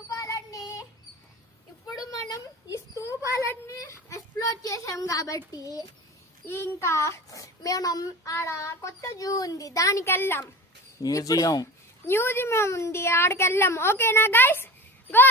స్తూపాలన్నీ ఇప్పుడు మనం ఈ స్తూపాలన్నీ ఎక్స్ప్లోర్ చేసాం కాబట్టి ఇంకా మనం ఆడ కొత్త జూ ఉంది దానికి వెళ్ళాం. మ్యూజియం ఉంది ఆడికి వెళ్ళాం. ఓకేనా గైస్, గో.